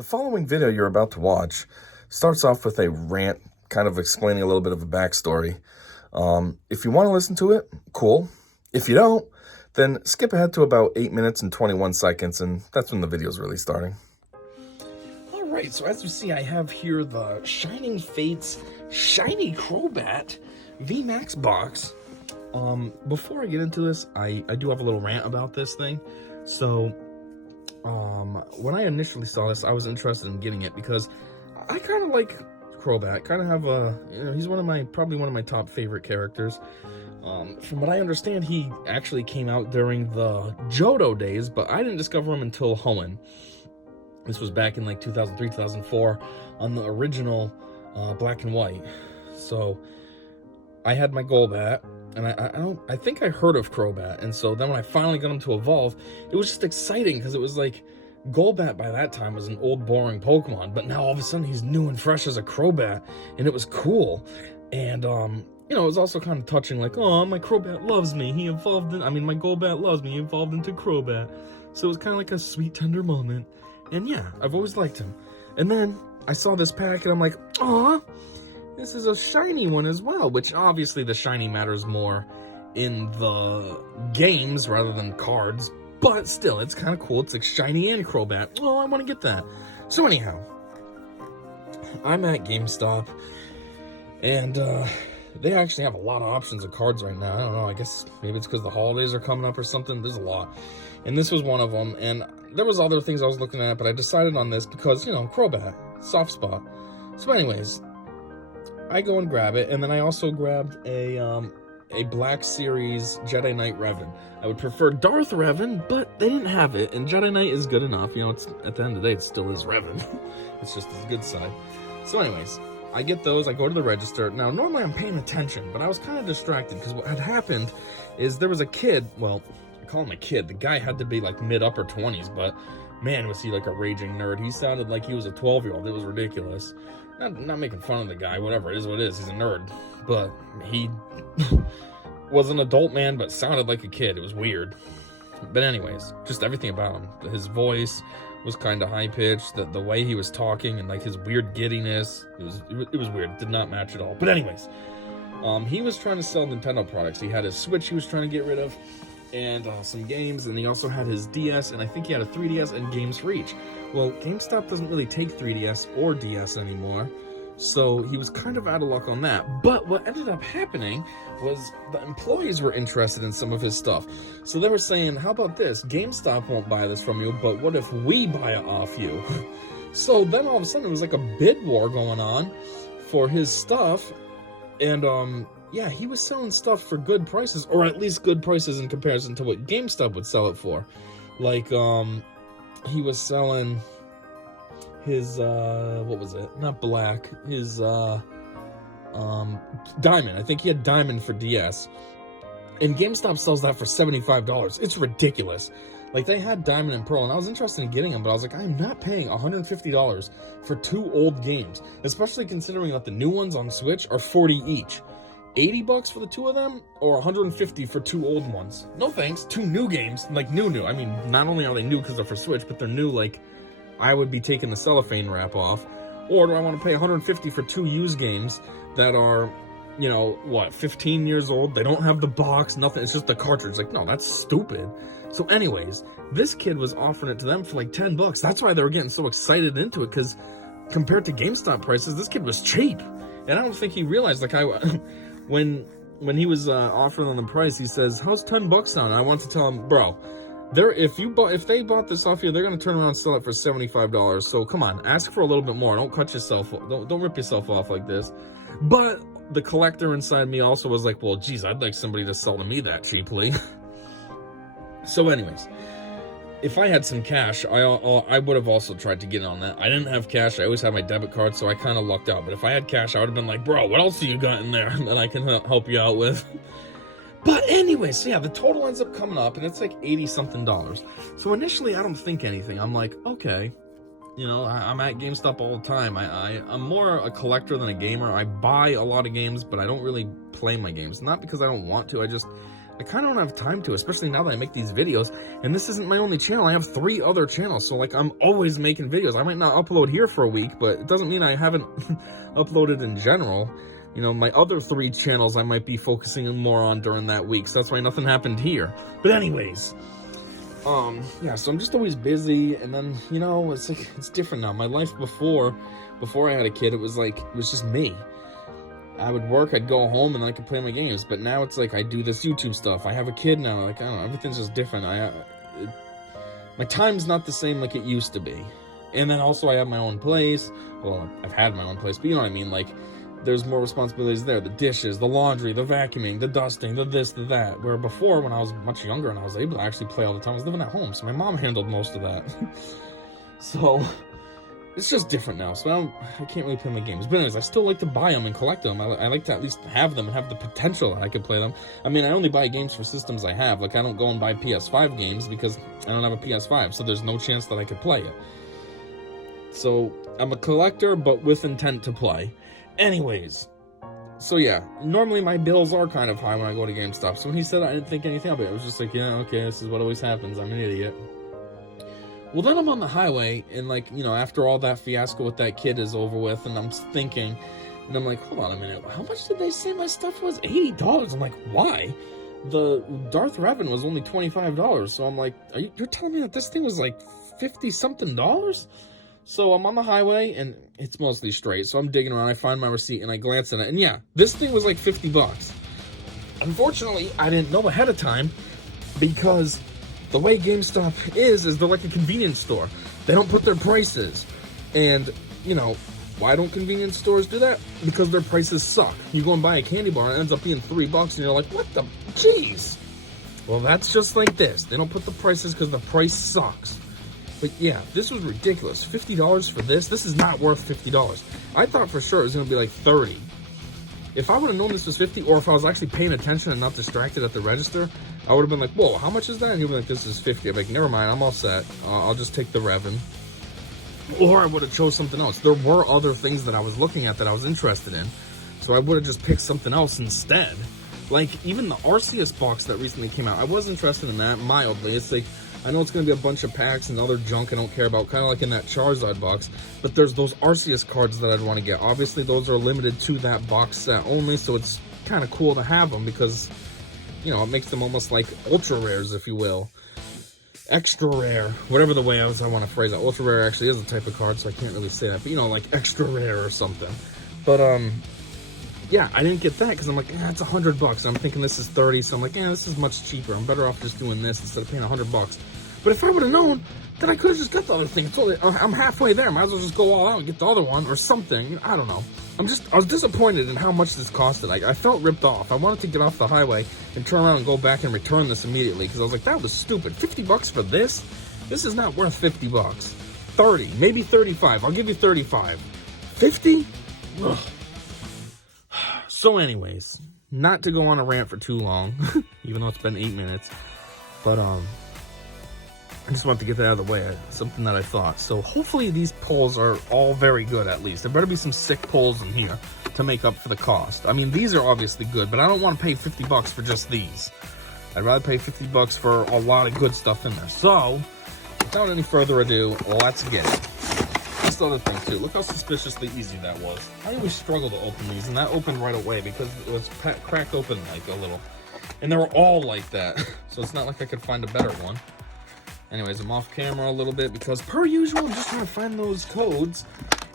The following video you're about to watch starts off with a rant, kind of explaining a little bit of a backstory. If you want to listen to it, cool. If you don't, then skip ahead to about 8 minutes and 21 seconds, and that's when the video's really starting. Alright, so as you see, I have here the Shining Fates Shiny Crobat VMax box. Before I get into this, I do have a little rant about this thing. So, when I initially saw this, I was interested in getting it because I kind of like Crobat. Kind of have a, he's probably one of my top favorite characters. From what I understand, he actually came out during the Johto days, but I didn't discover him until Hoenn. This was back in like 2003, 2004 on the original black and white. So I had my Golbat, and I think I heard of Crobat, and so then when I finally got him to evolve, it was just exciting because it was like Golbat by that time was an old boring Pokemon, but now all of a sudden he's new and fresh as a Crobat, and it was cool. And it was also kind of touching, like, oh, my Crobat loves me. He evolved my Golbat loves me. He evolved into Crobat. So it was kind of like a sweet, tender moment. And yeah, I've always liked him. And then I saw this pack and I'm like, aw, this is a shiny one as well, which obviously the shiny matters more in the games rather than cards. But still, it's kind of cool. It's like shiny and Crobat. Oh, I want to get that. So anyhow, I'm at GameStop and they actually have a lot of options of cards right now. I don't know, I guess maybe it's because the holidays are coming up or something. There's a lot. And this was one of them. And there was other things I was looking at, but I decided on this because, Crobat, soft spot. So anyways, I go and grab it. And then I also grabbed a Black Series Jedi Knight Revan. I would prefer Darth Revan, but they didn't have it. And Jedi Knight is good enough. It's at the end of the day, it still is Revan. It's just his good side. So anyways, I get those, I go to the register. Now, normally I'm paying attention, but I was kind of distracted because what had happened is there was a kid, well, I call him a kid. The guy had to be like mid-upper 20s, but man, was he like a raging nerd. He sounded like he was a 12-year-old. It was ridiculous. Not making fun of the guy, whatever, it is what it is. He's a nerd. But he was an adult man, but sounded like a kid. It was weird. But anyways, just everything about him. His voice was kind of high-pitched, the way he was talking, and like his weird giddiness, it was weird. It did not match at all. But anyways, he was trying to sell Nintendo products. He had his Switch he was trying to get rid of, and some games, and he also had his DS, and I think he had a 3DS and Games for each. Well, GameStop doesn't really take 3DS or DS anymore, so he was kind of out of luck on that. But what ended up happening was the employees were interested in some of his stuff. So they were saying, how about this? GameStop won't buy this from you, but what if we buy it off you? So then all of a sudden it was like a bid war going on for his stuff. And yeah, he was selling stuff for good prices, or at least good prices in comparison to what GameStop would sell it for. Like, he was selling his what was it, not black, his diamond. I think he had diamond for DS, and GameStop sells that for $75. It's ridiculous. Like, they had diamond and pearl, and I was interested in getting them, but I was like, I'm not paying $150 for two old games, especially considering that the new ones on Switch are $40 each. $80 for the two of them, or $150 for two old ones? No thanks. Two new games, like new. I mean, not only are they new because they're for Switch, but they're new like I would be taking the cellophane wrap off. Or do I want to pay $150 for two used games that are, 15 years old? They don't have the box, nothing. It's just the cartridge. Like, no, that's stupid. So anyways, this kid was offering it to them for like $10. That's why they were getting so excited into it, because compared to GameStop prices, this kid was cheap. And I don't think he realized, like, when he was offering on the price, he says, how's $10 sound? And I want to tell him, bro, if they bought this off you, they're gonna turn around and sell it for $75. So come on, ask for a little bit more. Don't cut yourself. Don't rip yourself off like this. But the collector inside me also was like, well, geez, I'd like somebody to sell to me that cheaply. So, anyways, if I had some cash, I would have also tried to get on that. I didn't have cash. I always had my debit card, so I kind of lucked out. But if I had cash, I would have been like, bro, what else do you got in there that I can help you out with? But anyways, so yeah, the total ends up coming up, and it's like $80-something. So initially, I don't think anything. I'm like, okay, I'm at GameStop all the time. I'm more a collector than a gamer. I buy a lot of games, but I don't really play my games. Not because I don't want to. I kind of don't have time to, especially now that I make these videos. And this isn't my only channel. I have 3 other channels. So, like, I'm always making videos. I might not upload here for a week, but it doesn't mean I haven't uploaded in general. You know, my other 3 channels I might be focusing more on during that week. So that's why nothing happened here. But anyways, yeah, so I'm just always busy. And then, you know, it's like, it's different now. My life before I had a kid, it was just me. I would work, I'd go home, and I could play my games. But now it's like I do this YouTube stuff. I have a kid now. Like, I don't know, everything's just different. My time's not the same like it used to be. And then also I have my own place. Well, I've had my own place, but you know what I mean? Like, there's more responsibilities there. The dishes, the laundry, the vacuuming, the dusting, the this, the that. Where before, when I was much younger and I was able to actually play all the time, I was living at home. So my mom handled most of that. So it's just different now, so I can't really play my games. But anyways, I still like to buy them and collect them. I like to at least have them and have the potential that I could play them. I mean, I only buy games for systems I have. Like, I don't go and buy PS5 games because I don't have a PS5, so there's no chance that I could play it. So I'm a collector, but with intent to play. Anyways, so yeah, normally my bills are kind of high when I go to GameStop. So when he said I didn't think anything of it, I was just like, yeah, okay, this is what always happens. I'm an idiot. Well, then I'm on the highway, and, like, you know, after all that fiasco with that kid is over with, and I'm thinking, and I'm like, hold on a minute, how much did they say my stuff was? $80. I'm like, why? The Darth Revan was only $25, so I'm like, you're telling me that this thing was like $50-something? So I'm on the highway, and it's mostly straight, so I'm digging around, I find my receipt, and I glance at it, and yeah, this thing was like $50. Unfortunately, I didn't know ahead of time, because the way GameStop is they're like a convenience store. They don't put their prices. And, you know, why don't convenience stores do that? Because their prices suck. You go and buy a candy bar and it ends up being $3 and you're like, what the jeez? Well, that's just like this. They don't put the prices because the price sucks. But yeah, this was ridiculous. $50 for this? This is not worth $50. I thought for sure it was going to be like $30. If I would have known this was $50, or if I was actually paying attention and not distracted at the register, I would have been like, whoa, how much is that? And he'd be like, this is $50. I'm like, never mind, I'm all set. I'll just take the Revan. Or I would have chose something else. There were other things that I was looking at that I was interested in, so I would have just picked something else instead. Like, even the Arceus box that recently came out, I was interested in that, mildly. It's like, I know it's going to be a bunch of packs and other junk I don't care about, kind of like in that Charizard box, but there's those Arceus cards that I'd want to get. Obviously, those are limited to that box set only, so it's kind of cool to have them because, you know, it makes them almost like ultra rares, if you will. Extra rare, whatever the way I want to phrase it. Ultra rare actually is a type of card, so I can't really say that, but, you know, like extra rare or something. But, yeah, I didn't get that because I'm like, it's $100. I'm thinking this is 30, so I'm like, this is much cheaper. I'm better off just doing this instead of paying $100. But if I would have known, then I could have just got the other thing. I'm halfway there. Might as well just go all out and get the other one or something. I don't know. I was disappointed in how much this costed. I felt ripped off. I wanted to get off the highway and turn around and go back and return this immediately because I was like, that was stupid. $50 for this? This is not worth $50. 30, maybe 35. I'll give you 35. 50? Ugh. So anyways, not to go on a rant for too long, even though it's been 8 minutes, but I just wanted to get that out of the way, something that I thought. So hopefully these pulls are all very good at least. There better be some sick pulls in here to make up for the cost. I mean, these are obviously good, but I don't want to pay $50 for just these. I'd rather pay $50 for a lot of good stuff in there. So, without any further ado, let's get it. This other thing too, look how suspiciously easy that was. I always struggle to open these, and that opened right away because it was cracked open like a little. And they were all like that, so it's not like I could find a better one. Anyways, I'm off camera a little bit because, per usual, I'm just trying to find those codes.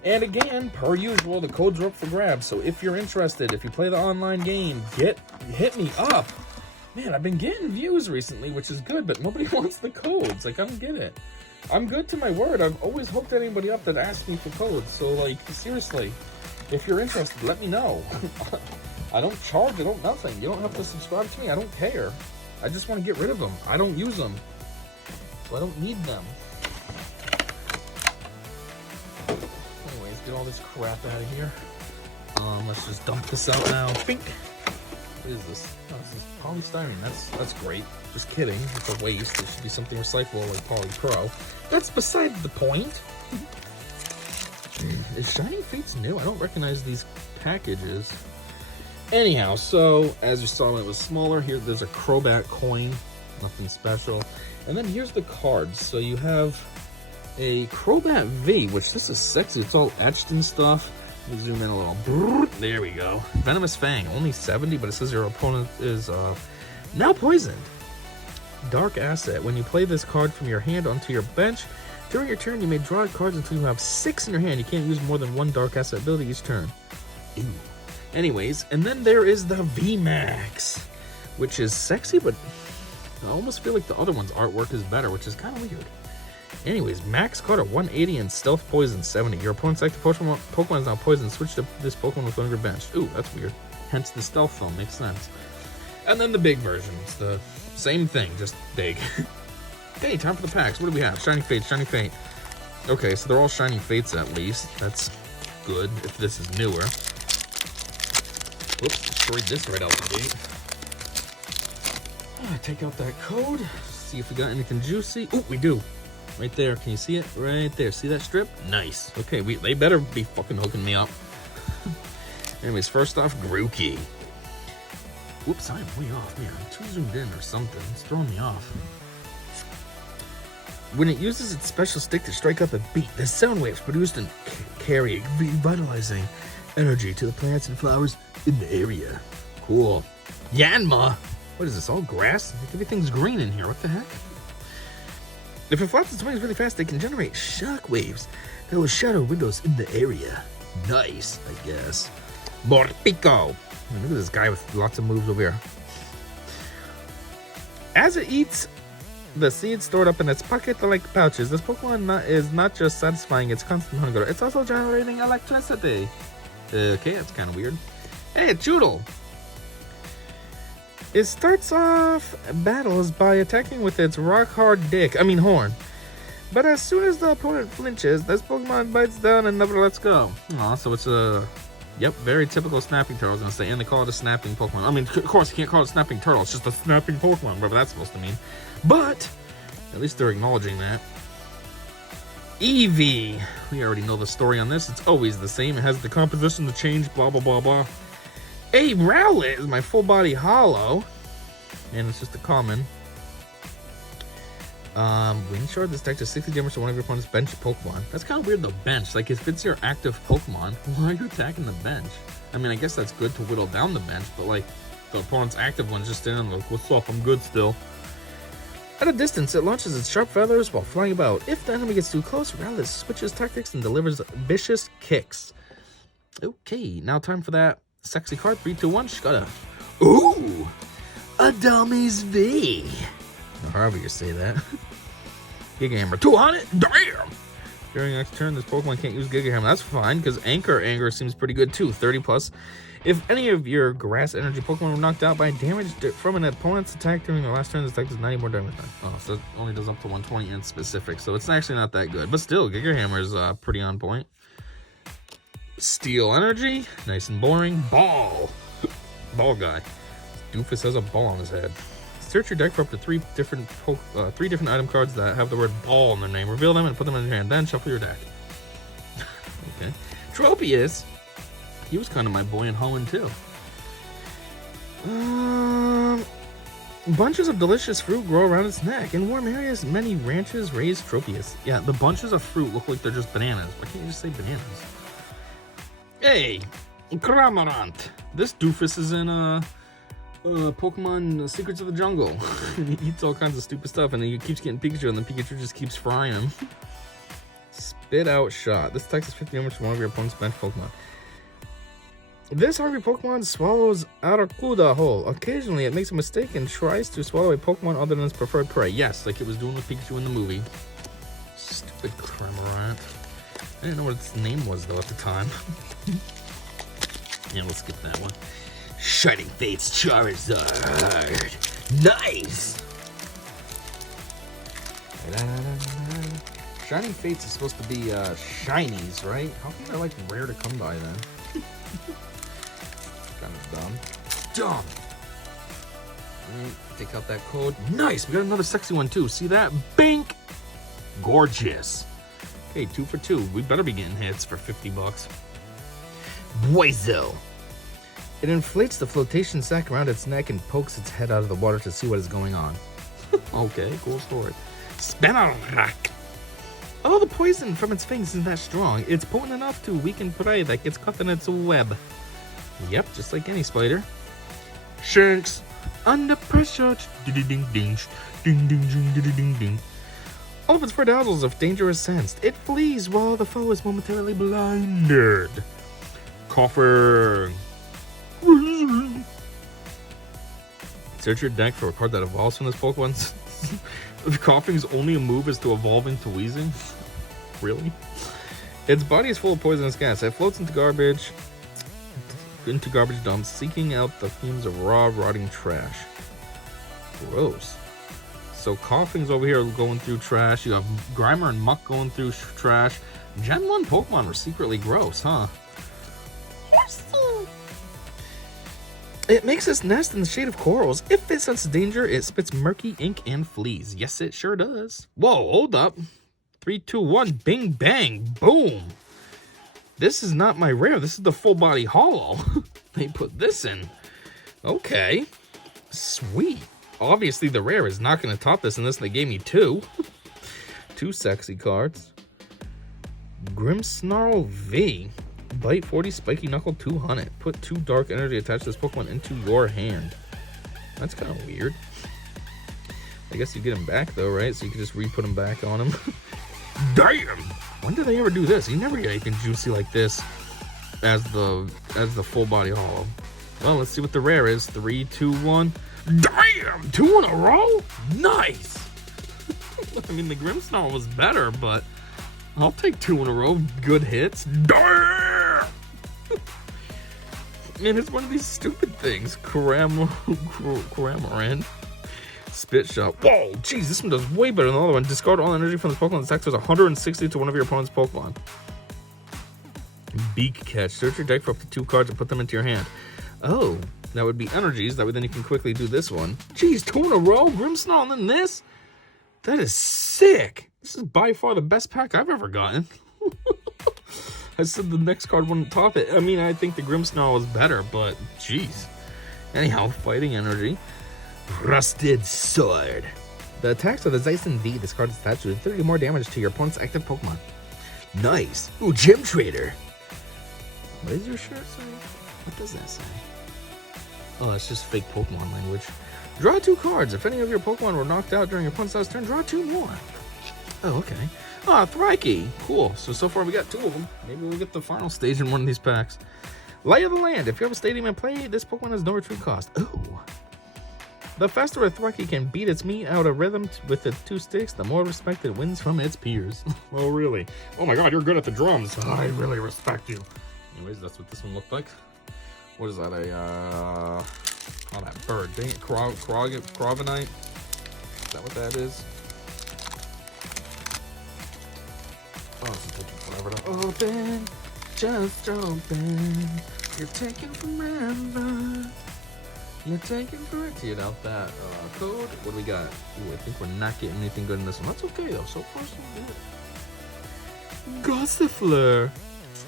And again, per usual, the codes are up for grabs. So if you're interested, if you play the online game, hit me up. Man, I've been getting views recently, which is good, but nobody wants the codes. Like, I don't get it. I'm good to my word. I've always hooked anybody up that asks me for codes. So, like, seriously, if you're interested, let me know. I don't charge. I don't nothing. You don't have to subscribe to me. I don't care. I just want to get rid of them. I don't use them. So I don't need them. Anyways, get all this crap out of here. Let's just dump this out now. Bink. What is this? Oh, this is polystyrene. That's great. Just kidding. It's a waste. It should be something recyclable like Poly Pro. That's beside the point. Is Shiny Fates new? I don't recognize these packages. Anyhow, so as you saw when it was smaller, here there's a Crobat coin, nothing special. And then here's the cards. So you have a Crobat V, which this is sexy. It's all etched and stuff. Let me zoom in a little. There we go. Venomous Fang, only 70, but it says your opponent is now poisoned. Dark Asset. When you play this card from your hand onto your bench, during your turn you may draw cards until you have 6 in your hand. You can't use more than 1 Dark Asset ability each turn. Ew. Anyways, and then there is the VMax, which is sexy, but I almost feel like the other one's artwork is better, which is kind of weird. Anyways, max card at 180 and stealth poison 70. Your opponent's active Pokemon is now poisoned. Switch to this Pokemon with one of your bench. Ooh, that's weird. Hence the stealth film, makes sense. And then the big version. It's the same thing, just big. Okay, time for the packs. What do we have? Shiny Fate, Shiny Fate. Okay, so they're all Shiny Fates at least. That's good if this is newer. Whoops, destroyed this right out the gate. Take out that code. See if we got anything juicy. Oh, we do. Right there. Can you see it? Right there. See that strip? Nice. Okay, they better be fucking hooking me up. Anyways, first off, Grookey. Whoops, I'm way off. Man, I'm too zoomed in or something. It's throwing me off. When it uses its special stick to strike up a beat, the sound waves produced and carry revitalizing energy to the plants and flowers in the area. Cool. Yanma! What is this, all grass? Everything's green in here, what the heck? If it flaps its wings really fast, they can generate shock waves that will shatter windows in the area. Nice, I guess. Morpico! Look at this guy with lots of moves over here. As it eats the seeds stored up in its pocket-like pouches, this Pokemon is not just satisfying its constant hunger, it's also generating electricity. Okay, that's kind of weird. Hey, it's Joodle! It starts off battles by attacking with its rock-hard horn. But as soon as the opponent flinches, this Pokemon bites down and never lets go. Aw, so it's a... Yep, very typical snapping turtle, I was going to say. And they call it a snapping Pokemon. I mean, of course, you can't call it a snapping turtle. It's just a snapping Pokemon, whatever that's supposed to mean. But, at least they're acknowledging that. Eevee. We already know the story on this. It's always the same. It has the composition to change, blah, blah, blah, blah. A Rowlet is my full body hollow. And it's just a common. Wing Shard, this deck does 60 damage to one of your opponent's bench Pokemon. That's kind of weird, the bench. Like, if it's your active Pokemon, why are you attacking the bench? I mean, I guess that's good to whittle down the bench, but like, the opponent's active one's just standing like, what's up, I'm good still. At a distance, it launches its sharp feathers while flying about. If the enemy gets too close, Rowlet switches tactics and delivers vicious kicks. Okay, now time for that sexy card. 3, 2, 1, Shkutta. Ooh! Adame's V! Or however you say that. Giga Hammer 200? Damn! During next turn, this Pokemon can't use Giga Hammer. That's fine, because Anchor Anger seems pretty good too. 30 plus. If any of your grass energy Pokemon were knocked out by damage from an opponent's attack during the last turn, this attack does 90 more damage. Oh, so it only does up to 120 in specific, so it's actually not that good. But still, Giga Hammer is pretty on point. Steel Energy, nice and boring. Ball! Ball guy. Doofus has a ball on his head. Search your deck for up to three different item cards that have the word ball in their name. Reveal them and put them in your hand. Then shuffle your deck. Okay. Tropius. He was kind of my boy in Hoenn too. Bunches of delicious fruit grow around its neck. In warm areas, many ranches raise Tropius. Yeah, the bunches of fruit look like they're just bananas. Why can't you just say bananas? Hey, Cramorant. This doofus is in Pokemon Secrets of the Jungle. And he eats all kinds of stupid stuff, and then he keeps getting Pikachu, and then Pikachu just keeps frying him. Spit Out Shot. This attacks is 50 damage from one of your opponent's bench Pokemon. This Harvey Pokemon swallows Aracuda whole. Occasionally, it makes a mistake and tries to swallow a Pokemon other than its preferred prey. Yes, like it was doing with Pikachu in the movie. Stupid Cramorant. I didn't know what its name was, though, at the time. Yeah, let's skip that one. Shining Fates Charizard. Nice! Shining Fates is supposed to be shinies, right? How come they're like rare to come by then? Kind of dumb. Alright, take out that code. Nice! We got another sexy one too. See that? Bink! Gorgeous. Okay, 2 for 2. We better be getting hits for 50 bucks. Boizo. It inflates the flotation sac around its neck and pokes its head out of the water to see what is going on. Okay, cool story. Spinarak. Although the poison from its fangs isn't that strong, it's potent enough to weaken prey that gets caught in its web. Yep, just like any spider. Shanks. Under pressure. Ding-ding-ding. Ding-ding-ding-ding-ding-ding. All of its fur dazzles if danger is sensed. It flees while the foe is momentarily blinded. Coughing. Search your deck for a card that evolves from this Pokemon. Coughing's only move is to evolve into wheezing. Really? Its body is full of poisonous gas. It floats into garbage dumps, seeking out the fumes of raw, rotting trash. Gross. So Coughing's over here going through trash. You have Grimer and Muck going through trash. Gen 1 Pokemon were secretly gross, huh? It makes its nest in the shade of corals. If it senses danger, it spits murky ink and flees. Yes, it sure does. Whoa, hold up. 3, 2, 1, bing, bang, boom. This is not my rare. This is the full body hollow. They put this in. Okay. Sweet. Obviously, the rare is not going to top this unless they gave me 2. 2 sexy cards. Grimmsnarl V. Bite 40, Spiky Knuckle 200. Put 2 dark energy attached to this Pokemon into your hand. That's kind of weird. I guess you get him back though, right? So you can just re-put him back on him. Damn! When did they ever do this? You never get anything juicy like this as the full body hollow. Well, let's see what the rare is. 3, 2, 1. Damn! 2 in a row? Nice! I mean, the Grimmsnarl was better, but I'll take 2 in a row. Good hits. Damn! Man, it's one of these stupid things. Caramoran. Spit Shot. Whoa, jeez, this one does way better than the other one. Discard all energy from this Pokemon attack does 160 to one of your opponent's Pokemon. Beak Catch. Search your deck for up to 2 cards and put them into your hand. Oh, that would be energies. That way then you can quickly do this one. Jeez, 2 in a row? Grimmsnarl and then this? That is sick. This is by far the best pack I've ever gotten. I said the next card wouldn't top it. I mean, I think the Grimmsnarl is better, but jeez. Anyhow, Fighting Energy. Rusted Sword. The attacks of the Zyson V this card is attached to 30 more damage to your opponent's active Pokemon. Nice. Ooh, Gym Trader. What does your shirt say? What does that say? Oh, it's just fake Pokemon language. Draw 2 cards. If any of your Pokemon were knocked out during your opponent's last turn, draw 2 more. Oh, okay. Ah, Thrikey. Cool. So far we got 2 of them. Maybe we'll get the final stage in one of these packs. Light of the Land. If you have a stadium in play, this Pokemon has no retreat cost. Ooh. The faster a Thrikey can beat its meat out of rhythm with its 2 sticks, the more respect it wins from its peers. Oh, really? Oh my god, you're good at the drums. I really respect you. Anyways, that's what this one looked like. What is that? Oh, that bird. Dang it. Crovenite? Is that what that is? Oh, this is taking forever to open. Just open. You're taking forever. You're taking forever to get out that code. What do we got? Ooh, I think we're not getting anything good in this one. That's okay though. So far, so good. Gossifleur.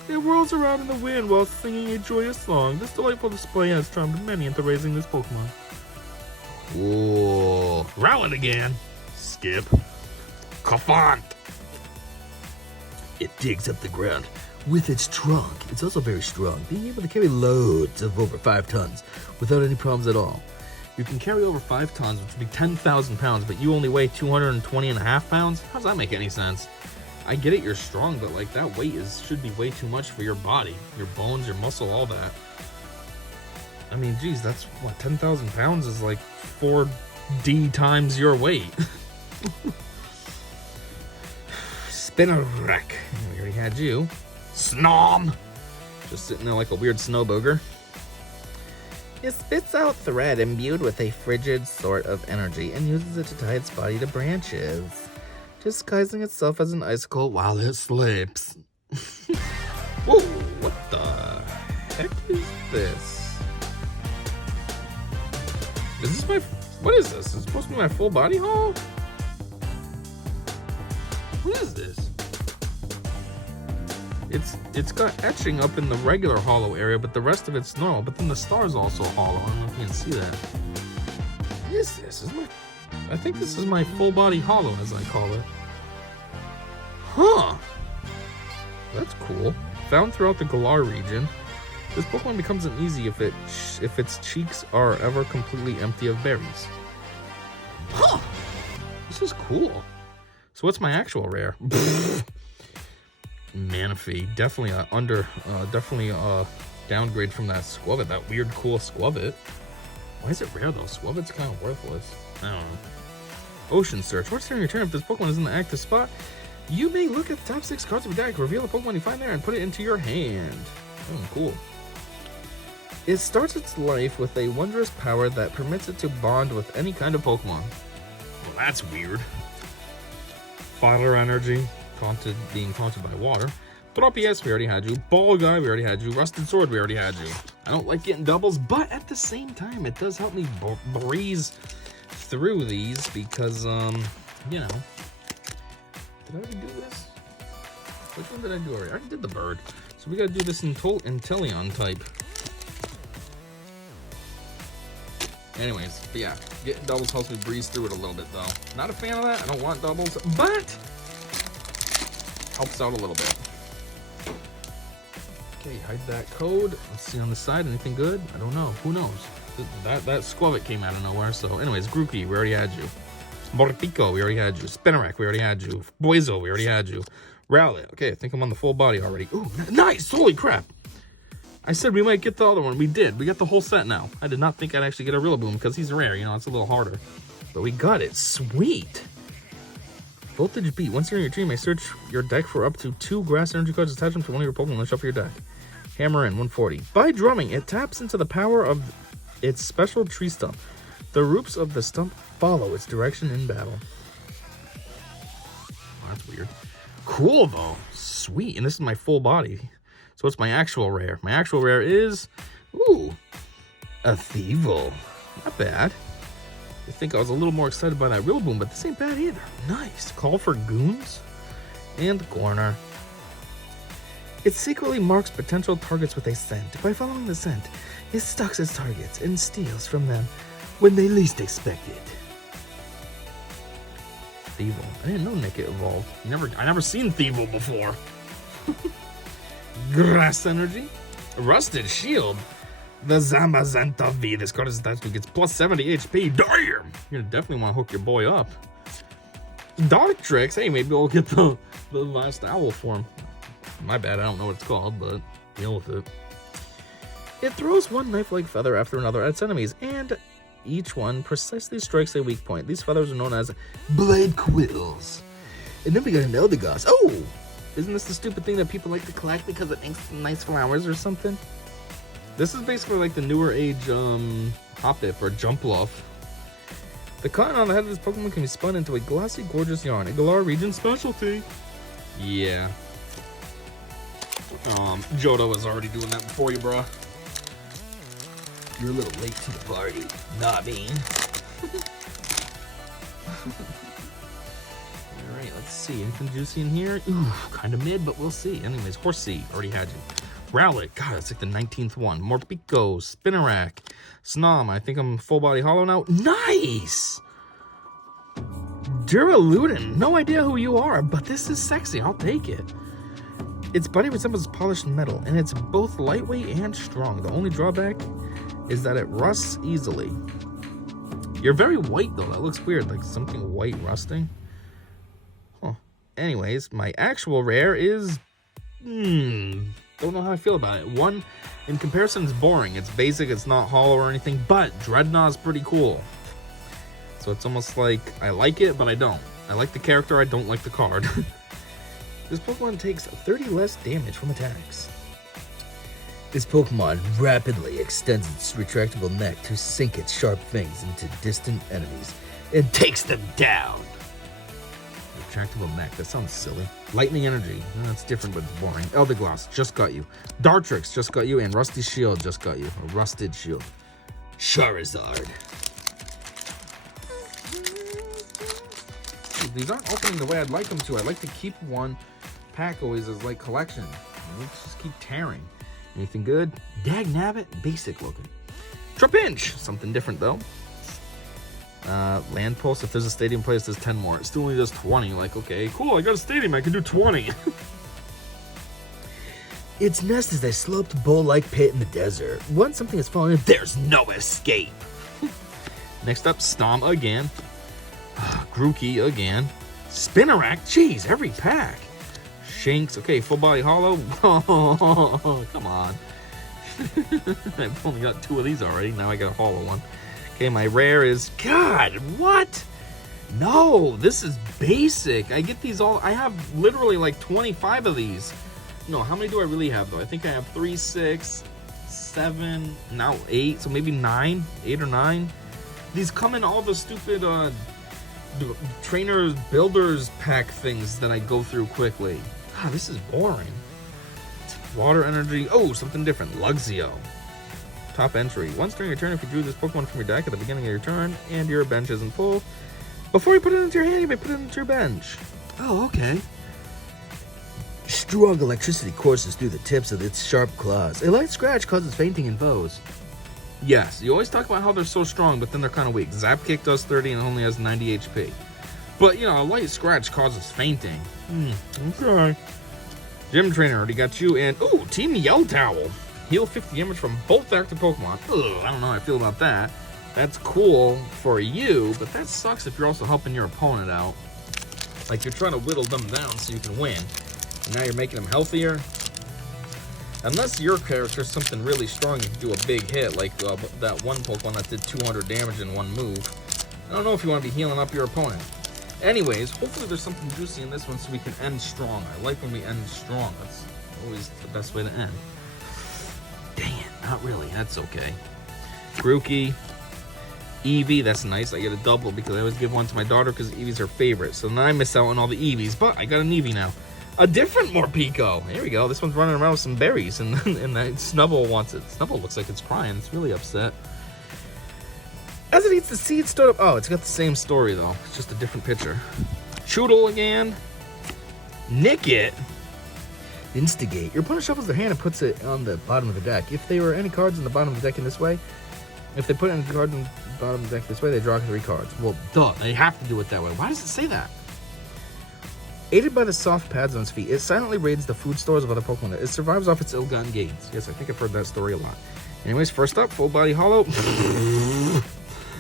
It whirls around in the wind while singing a joyous song. This delightful display has charmed many into raising this Pokemon. Ooh. Rowlet again. Skip. Cafant. It digs up the ground with its trunk. It's also very strong, being able to carry loads of over 5 tons without any problems at all. You can carry over 5 tons, which would be 10,000 pounds, but you only weigh 220.5 pounds? How does that make any sense? I get it, you're strong, but like that weight should be way too much for your body, your bones, your muscle, all that. I mean, geez, that's what, 10,000 pounds is like 4D times your weight. Spinarak. We already had you. Snom! Just sitting there like a weird snow booger. It spits out thread imbued with a frigid sort of energy and uses it to tie its body to branches, disguising itself as an icicle while it sleeps. Whoa, what the heck is this? Is this my... What is this? Is it supposed to be my full body haul? What is this? It's got etching up in the regular hollow area, but the rest of it's normal. But then the star's also hollow. I don't know if you can see that. What is this? I think this is my full body hollow, as I call it. Huh. That's cool. Found throughout the Galar region. This Pokemon becomes uneasy if its cheeks are ever completely empty of berries. Huh. This is cool. So what's my actual rare? Manaphy. Definitely a downgrade from that Squavit. That weird cool Squavit. Why is it rare though? Squavit's kind of worthless. I don't know. Ocean Search. Once during your turn, if this Pokemon is in the active spot, you may look at the top 6 cards of your deck, reveal a Pokemon you find there, and put it into your hand. Oh, cool. It starts its life with a wondrous power that permits it to bond with any kind of Pokemon. Well, that's weird. Fodder Energy. Being taunted by water. Tropius, we already had you. Ball Guy, we already had you. Rusted Sword, we already had you. I don't like getting doubles, but at the same time, it does help me breeze through these because, you know. Did I already do this? Which one did I do already? I already did the bird. So we gotta do this in Inteleon type. Anyways, but yeah, getting doubles helps me breeze through it a little bit though. Not a fan of that. I don't want doubles, but helps out a little bit. Okay, hide that code. Let's see on the side. Anything good? I don't know. Who knows? That Squavit came out of nowhere. So anyways, Grookey, we already had you. Morpeko, we already had you. Spinarak, we already had you. Boizo, we already had you. Rowlet. Okay, I think I'm on the full body already. Ooh, nice! Holy crap! I said we might get the other one. We did. We got the whole set now. I did not think I'd actually get a Rillaboom because he's rare. You know, it's a little harder. But we got it. Sweet! Voltage Beat. Once you're in your team, you may search your deck for up to 2 grass energy cards, attach them to one of your Pokemon, and shuffle your deck. Hammer in, 140. By drumming, it taps into the power of its special tree stump. The roots of the stump follow its direction in battle. Oh, that's weird. Cool, though. Sweet. And this is my full body. So it's my actual rare. My actual rare is, ooh, a Thievul. Not bad. I think I was a little more excited by that Rillaboom, but this ain't bad either. Nice. Call for Goons and Gorner. It secretly marks potential targets with a scent. By following the scent, it stalks its targets and steals from them when they least expect it. Thievul. I didn't know Nick evolved. I never seen Thievul before. Grass Energy. Rusted Shield. The Zamazenta V. This card is attached to gets plus 70 HP. Damn! You're gonna definitely want to hook your boy up. Dartrix. Hey, maybe we'll get the last owl form. My bad, I don't know what it's called, but deal with it. It throws one knife-like feather after another at its enemies, and each one precisely strikes a weak point. These feathers are known as Blade Quills. And then we got an Eldegoss. Oh! Isn't this the stupid thing that people like to collect because it makes nice flowers or something? This is basically like the newer age Hoppip or Jumpluff. The cotton on the head of this Pokemon can be spun into a glossy, gorgeous yarn. A Galar region specialty. Yeah. Johto was already doing that before you, bruh. You're a little late to the party. Not me. Alright, let's see. Anything juicy in here? Ooh, kind of mid, but we'll see. Anyways, Horsea. Already had you. Rowlet. God, that's like the 19th one. Morpeko. Spinarak. Snom. I think I'm full body hollow now. Nice! Duraludin. No idea who you are, but this is sexy. I'll take it. Its body resembles polished metal, and it's both lightweight and strong. The only drawback is that it rusts easily. You're very white, though. That looks weird, like something white rusting. Huh. Anyways, my actual rare is... don't know how I feel about it. One, in comparison, it's boring. It's basic, it's not hollow or anything, but Dreadnought's pretty cool. So it's almost like I like it, but I don't. I like the character, I don't like the card. This Pokemon takes 30 less damage from attacks. This Pokemon rapidly extends its retractable neck to sink its sharp fangs into distant enemies and takes them down. Retractable neck, that sounds silly. Lightning Energy, that's different but it's boring. Eldegoss, just got you. Dartrix, just got you. And Rusty Shield, just got you. A Rusted Shield. Charizard. These aren't opening the way I'd like them to. I like to keep one pack always as like collection. Let's just keep tearing. Anything good? Dag nabbit, basic looking. Trapinch, something different though. Land Pulse, if there's a stadium place, does 10 more. It still only does 20. Like, okay, cool, I got a stadium, I can do 20. Its nest is a sloped bowl-like pit in the desert. Once something has fallen in, there's no escape. Next up, Stomp again. Grookey again. Spinarak, jeez, every pack. Shanks, okay, full body hollow. Oh, come on. I've only got 2 of these already. Now I got a hollow one. Okay, my rare is, God, what? No, this is basic. I get these all, I have literally like 25 of these. No, how many do I really have though? I think I have 3, 6, 7, now 8, so maybe 9, 8 or 9. These come in all the stupid trainers, builders pack things that I go through quickly. God, this is boring. Water energy, oh, something different, Luxio. Top entry. Once during your turn, if you drew this Pokemon from your deck at the beginning of your turn and your bench isn't full, before you put it into your hand, you may put it into your bench. Oh, okay. Strong electricity courses through the tips of its sharp claws. A light scratch causes fainting in foes. Yes, you always talk about how they're so strong, but then they're kind of weak. Zap Kick does 30 and only has 90 HP. But, you know, a light scratch causes fainting. Okay. Gym Trainer already got you, and, ooh, Team Yell Towel. Heal 50 damage from both active Pokemon. Ugh, I don't know how I feel about that. That's cool for you, but that sucks if you're also helping your opponent out. Like, you're trying to whittle them down so you can win. And now you're making them healthier. Unless your character's something really strong, you can do a big hit, like that one Pokemon that did 200 damage in one move. I don't know if you want to be healing up your opponent. Anyways, hopefully there's something juicy in this one so we can end strong. I like when we end strong. That's always the best way to end. Dang it, not really. That's okay. Grookey. Eevee, that's nice. I get a double because I always give one to my daughter because Eevee's her favorite. So then I miss out on all the Eevees, but I got an Eevee now. A different Morpeko. There we go. This one's running around with some berries, and that Snubble wants it. Snubble looks like it's crying. It's really upset. As it eats the seed stored up. Oh, it's got the same story, though. It's just a different picture. Choodle again. Nickit. Instigate. Your opponent shuffles their hand and puts it on the bottom of the deck. If there were any cards in the bottom of the deck in this way, if they put any cards in the bottom of the deck this way, they draw 3 cards. Well, duh. They have to do it that way. Why does it say that? Aided by the soft pads on its feet, it silently raids the food stores of other Pokemon. It survives off its ill-gotten gains. Yes, I think I've heard that story a lot. Anyways, first up, full body hollow.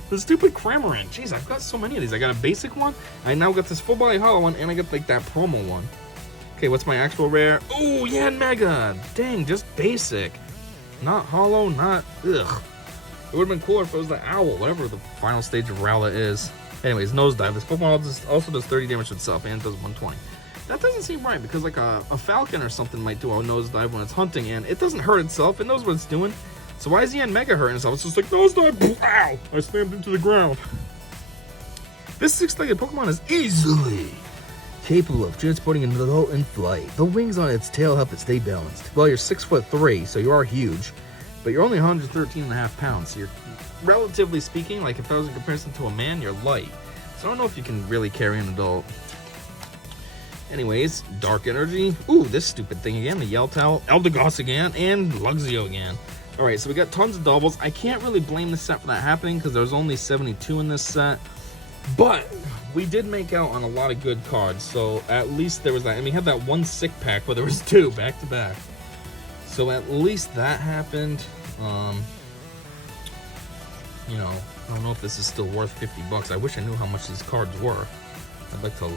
The stupid Cramorant. Jeez, I've got so many of these. I got a basic one. I now got this full body hollow one, and I got like that promo one. Okay, what's my actual rare? Oh, yeah, Mega. Dang, just basic. Not hollow, not ugh. It would have been cooler if it was the owl, whatever the final stage of Rowlet is. Anyways, Nosedive. This Pokemon also does 30 damage to itself and does 120. That doesn't seem right because like a Falcon or something might do a Nosedive when it's hunting and it doesn't hurt itself. It knows what it's doing. So why is the Mega hurting itself? It's just like, Nosedive! Ow! I slammed into the ground. This 6-legged Pokemon is easily capable of transporting an adult in flight. The wings on its tail help it stay balanced. Well, you're 6'3", so you are huge. But you're only 113.5 pounds, so you're, relatively speaking, like if I was in comparison to a man, you're light. So I don't know if you can really carry an adult. Anyways, Dark Energy. Ooh, this stupid thing again. The Yell Towel, Eldegoss again, and Luxio again. Alright, so we got tons of doubles. I can't really blame this set for that happening because there's only 72 in this set. But we did make out on a lot of good cards, so at least there was that. And we had that one sick pack where there was 2 back to back. So at least that happened. You know, I don't know if this is still worth 50 bucks. I wish I knew how much these cards were. I'd like to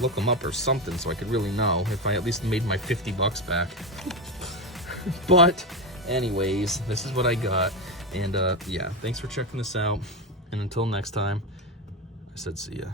look them up or something so I could really know if I at least made my 50 bucks back. But anyways, this is what I got. And yeah, thanks for checking this out. And until next time, I said see ya.